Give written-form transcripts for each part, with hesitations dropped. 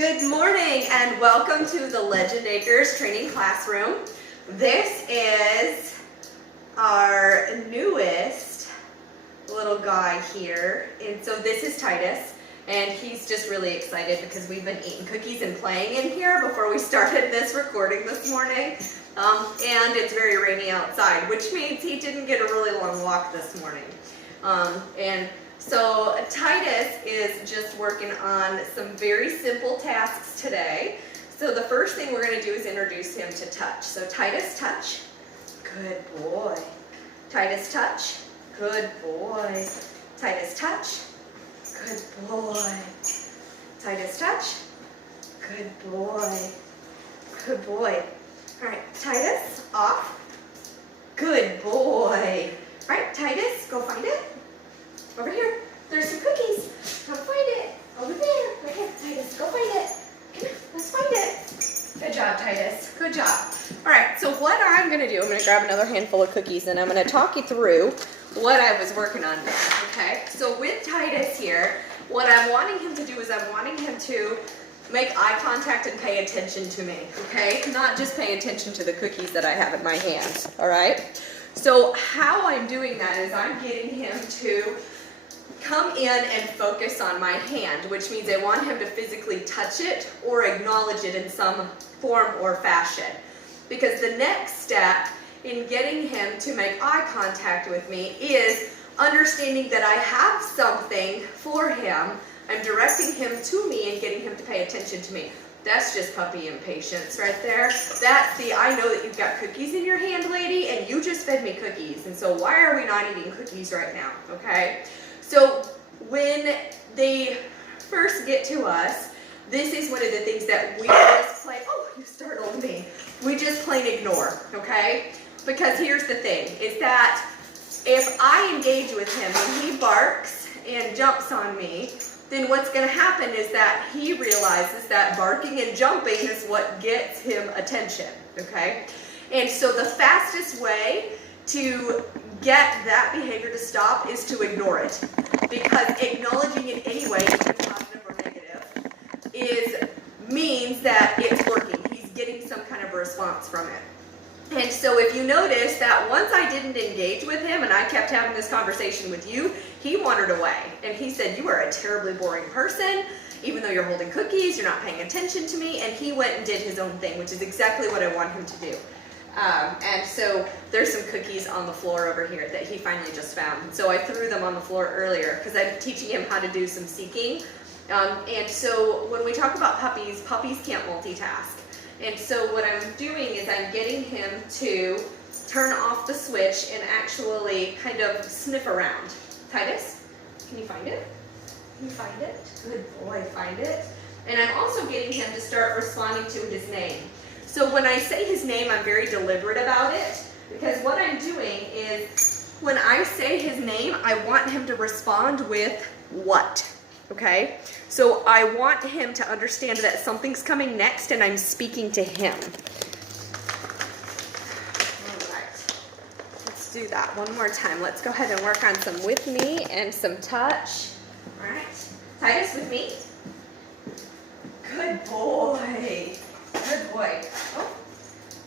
Good morning and welcome to the Legend Acres Training Classroom. This is our newest little guy here, and so this is Titus, and he's just really excited because we've been eating cookies and playing in here before we started this recording this morning, and it's very rainy outside, which means he didn't get a really long walk this morning. So Titus is just working on some very simple tasks today. So the first thing we're going to do is introduce him to touch. So Titus, touch. Good boy. Titus, touch. Good boy. Titus, touch. Good boy. Titus, touch. Good boy. Good boy. All right, Titus, off. Good boy. All right, Titus, go find it. Over here. There's some cookies. Come find it. Over there. Right here, Titus. Go find it. Come here. Let's find it. Good job, Titus. Good job. All right, so what I'm going to do, I'm going to grab another handful of cookies and I'm going to talk you through what I was working on there, okay? So with Titus here, what I'm wanting him to do is I'm wanting him to make eye contact and pay attention to me, okay? Not just pay attention to the cookies that I have in my hand, all right? So how I'm doing that is I'm getting him to come in and focus on my hand, which means I want him to physically touch it or acknowledge it in some form or fashion. Because the next step in getting him to make eye contact with me is understanding that I have something for him. I'm directing him to me and getting him to pay attention to me. That's just puppy impatience right there. That's the, I know that you've got cookies in your hand, lady, and you just fed me cookies. And so why are we not eating cookies right now, okay? So when they first get to us, this is one of the things that we just plain, oh, you startled me. We just plain ignore, okay? Because here's the thing, is that if I engage with him and he barks and jumps on me, then what's going to happen is that he realizes that barking and jumping is what gets him attention, okay? And so the fastest way to get that behavior to stop is to ignore it. Because acknowledging it anyway, either positive or negative, means that it's working. He's getting some kind of a response from it. And so if you notice that once I didn't engage with him and I kept having this conversation with you, he wandered away. And he said, you are a terribly boring person. Even though you're holding cookies, you're not paying attention to me. And he went and did his own thing, which is exactly what I want him to do. And so there's some cookies on the floor over here that he finally just found. So I threw them on the floor earlier because I'm teaching him how to do some seeking. And so when we talk about puppies, puppies can't multitask. And so what I'm doing is I'm getting him to turn off the switch and actually kind of sniff around. Titus, can you find it? Can you find it? Good boy, find it. And I'm also getting him to start responding to his name. So when I say his name, I'm very deliberate about it, because what I'm doing is when I say his name, I want him to respond with what, okay? So I want him to understand that something's coming next and I'm speaking to him. All right, let's do that one more time. Let's go ahead and work on some with me and some touch. All right, Titus, with me. Good boy. Good boy. Oh,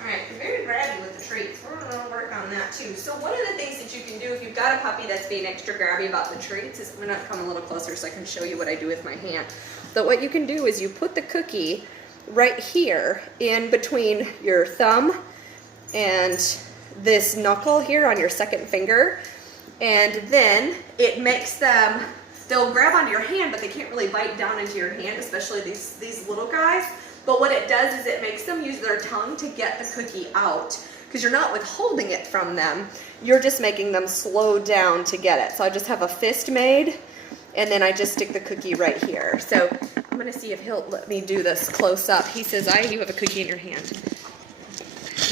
all right, you're very grabby with the treats. We're going to work on that too. So one of the things that you can do if you've got a puppy that's being extra grabby about the treats is, I'm going to come a little closer so I can show you what I do with my hand. But what you can do is you put the cookie right here in between your thumb and this knuckle here on your second finger. And then it makes them, they'll grab onto your hand, but they can't really bite down into your hand, especially these little guys. But what it does is it makes them use their tongue to get the cookie out, because you're not withholding it from them. You're just making them slow down to get it. So I just have a fist made, and then I just stick the cookie right here. So I'm going to see if he'll let me do this close up. He says, you have a cookie in your hand.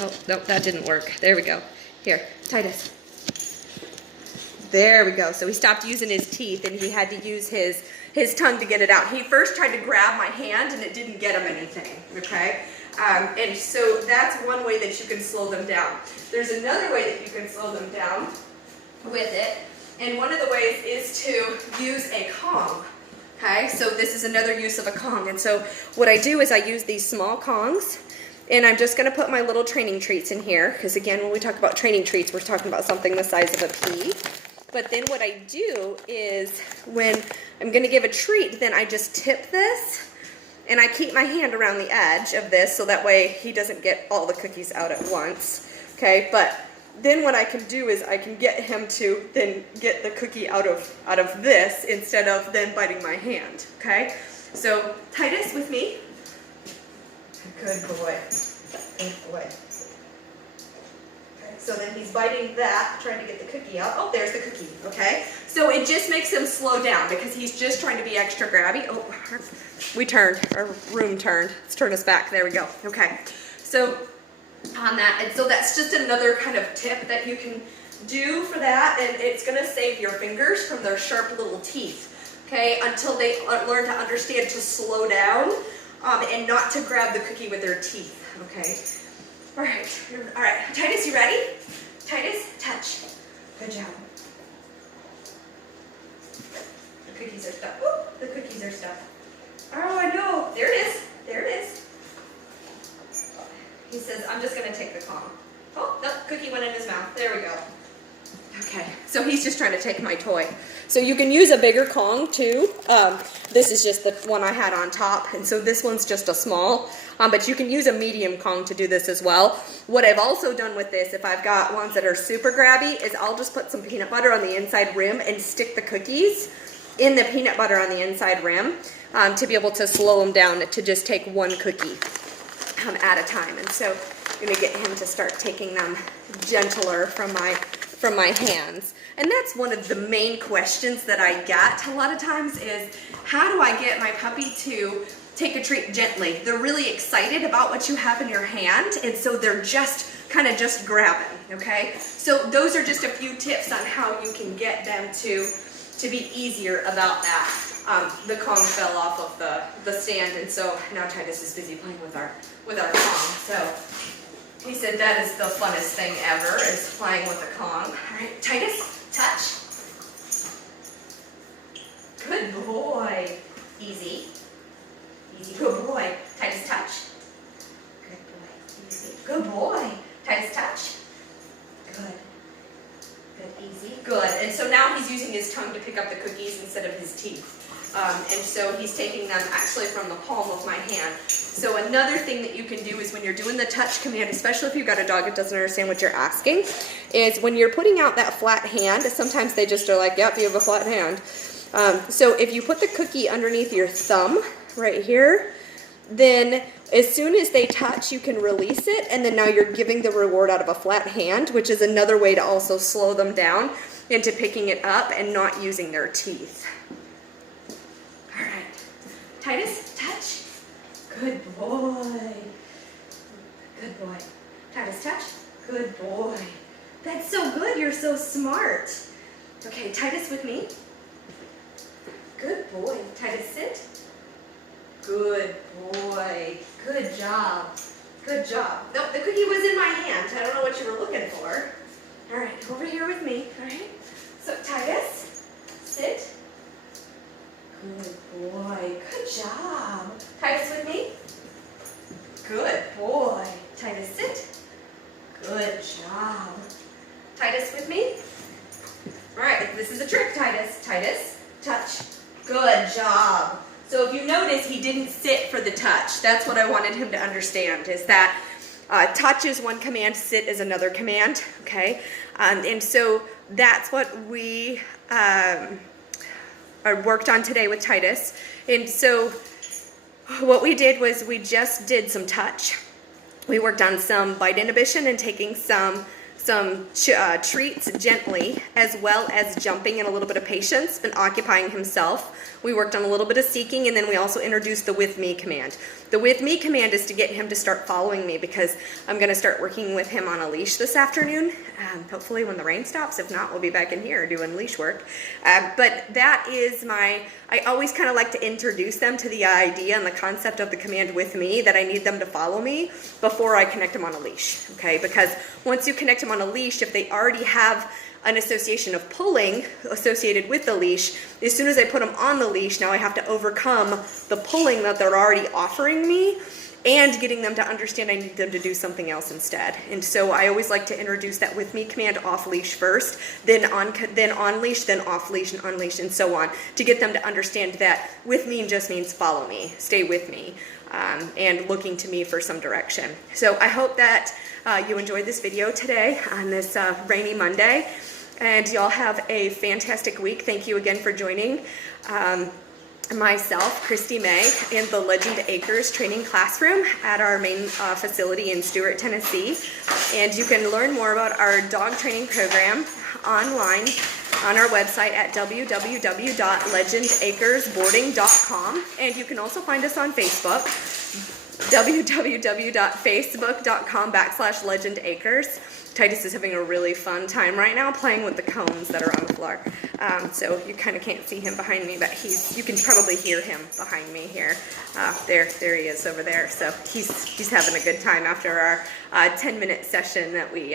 Oh, no, that didn't work. There we go. Here, Titus. There we go. So he stopped using his teeth, and he had to use his tongue to get it out. He first tried to grab my hand, and it didn't get him anything, okay? And so that's one way that you can slow them down. There's another way that you can slow them down with it, and one of the ways is to use a calm Okay, so this is another use of a Kong. And so what I do is I use these small Kongs, and I'm just going to put my little training treats in here, because again, when we talk about training treats, we're talking about something the size of a pea. But then what I do is when I'm going to give a treat, then I just tip this, and I keep my hand around the edge of this so that way he doesn't get all the cookies out at once. Okay, but then what I can do is I can get him to then get the cookie out of this instead of then biting my hand. Okay, so Titus, with me. Good boy. Good boy. Okay, so then he's biting that, trying to get the cookie out. Oh, there's the cookie. Okay, so it just makes him slow down because he's just trying to be extra grabby. Oh, we turned. Our room turned. Let's turn us back. There we go. Okay, so on that, and so that's just another kind of tip that you can do for that, and it's going to save your fingers from their sharp little teeth, okay, until they learn to understand to slow down and not to grab the cookie with their teeth. Okay, all right, Titus, you ready? Titus, touch. Good job. The cookies are stuck. Ooh, the cookies are stuck. Oh, I know. There it is. There it is. He says, I'm just going to take the Kong. Oh, the cookie went in his mouth. There we go. Okay, so he's just trying to take my toy. So you can use a bigger Kong too. This is just the one I had on top, and so this one's just a small. But you can use a medium Kong to do this as well. What I've also done with this, if I've got ones that are super grabby, is I'll just put some peanut butter on the inside rim and stick the cookies in the peanut butter on the inside rim to be able to slow them down to just take one cookie at a time. And so I'm going to get him to start taking them gentler from my hands. And that's one of the main questions that I get a lot of times is, how do I get my puppy to take a treat gently? They're really excited about what you have in your hand, and so they're just kind of just grabbing, okay? So those are just a few tips on how you can get them to be easier about that. The Kong fell off of the stand, and so now Titus is busy playing with our Kong. So he said that is the funnest thing ever, is playing with a Kong. All right, Titus, touch. Good boy. Easy. Easy. Good boy. Titus, touch. Good boy. Easy. Good boy. Titus, touch. Good. Good. Easy. Good. And so now he's using his tongue to pick up the cookies instead of his teeth. And so he's taking them actually from the palm of my hand. So another thing that you can do is when you're doing the touch command, especially if you've got a dog that doesn't understand what you're asking, is when you're putting out that flat hand, sometimes they just are like, yep, you have a flat hand. So if you put the cookie underneath your thumb right here, then as soon as they touch, you can release it, and then now you're giving the reward out of a flat hand, which is another way to also slow them down into picking it up and not using their teeth. All right, Titus, touch. Good boy. Good boy. Titus, touch. Good boy. That's so good. You're so smart. Okay, Titus, with me. Good boy. Titus, sit. Good boy. Good job. Good job. Nope, the cookie was in my hand. I don't know what you were looking for. All right, over here with me. All right. So, Titus, sit. Good boy. Good job. Titus, with me. Good boy. Titus, sit. Good job. Titus, with me. All right, this is a trick, Titus. Titus, touch. Good job. So if you notice, he didn't sit for the touch. That's what I wanted him to understand, is that touch is one command, sit is another command, okay? And so that's what we worked on today with Titus. And so what we did was we just did some touch. We worked on some bite inhibition and taking some treats gently, as well as jumping and a little bit of patience and occupying himself. We worked on a little bit of seeking, and then we also introduced the with me command. The with me command is to get him to start following me, because I'm going to start working with him on a leash this afternoon, hopefully when the rain stops. If not, we'll be back in here doing leash work. But that is I always kind of like to introduce them to the idea and the concept of the command with me, that I need them to follow me before I connect them on a leash, okay? Because once you connect them them on a leash, if they already have an association of pulling associated with the leash, as soon as I put them on the leash, now I have to overcome the pulling that they're already offering me and getting them to understand I need them to do something else instead. And so I always like to introduce that with me command off leash first, then on leash, then off leash, and on leash, and so on, to get them to understand that with me just means follow me, stay with me, and looking to me for some direction. So I hope that you enjoyed this video today on this rainy Monday, and y'all have a fantastic week. Thank you again for joining myself, Christy May, in the Legend Acres training classroom at our main facility in Stuart, Tennessee. And you can learn more about our dog training program online on our website at www.legendacresboarding.com. And you can also find us on Facebook, www.facebook.com/legendacres. Titus is having a really fun time right now playing with the cones that are on the floor. So you kind of can't see him behind me, but you can probably hear him behind me here. There he is over there. So he's having a good time after our 10-minute session that we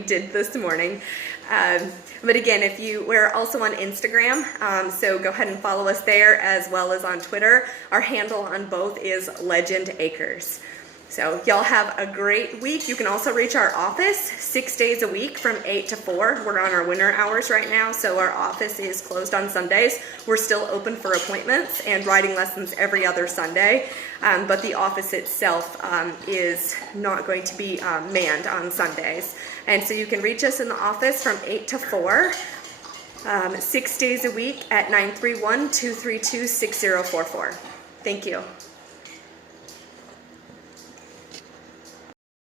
did this morning. But again, we're also on Instagram, so go ahead and follow us there as well as on Twitter. Our handle on both is Legend Acres. So y'all have a great week. You can also reach our office 6 days a week from 8 to 4. We're on our winter hours right now, so our office is closed on Sundays. We're still open for appointments and riding lessons every other Sunday, but the office itself is not going to be manned on Sundays. And so you can reach us in the office from 8 to 4, 6 days a week at 931-232-6044. Thank you.